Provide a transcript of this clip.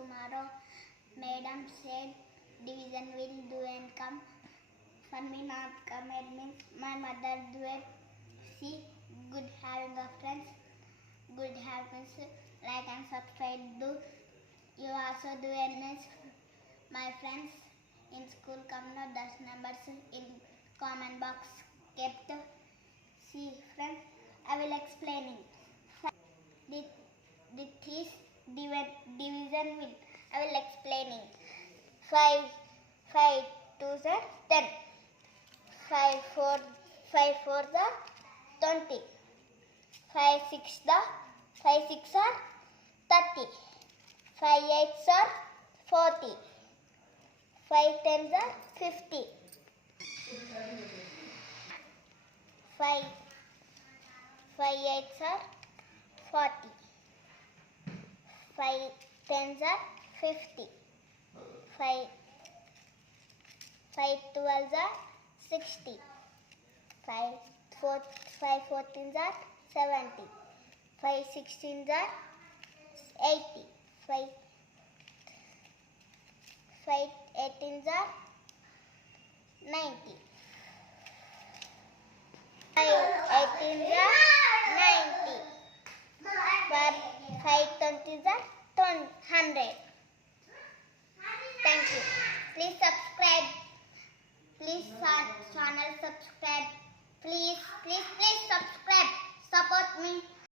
tomorrow. Madam said division will do and come. For me not come, it means my mother do it. See, good having a friends. Good having like and subscribe do. You also do it means my friends in school come note those numbers in comment box kept. See friends, I will explaining. This is division will. I will explaining. 5 2s are 10. 5 4 the 20. 5 6 are 30. 5 8s are 40. 5 10s are 50. 5 8s are 40. 5 10s are 50. 5 12s are 60. 5 14s are 70. 5 16s are 80. 5 18s are 90. 5 18s are 90. 5 20s are 100. Thank you. Please subscribe. Please channel subscribe. Please subscribe. Support me.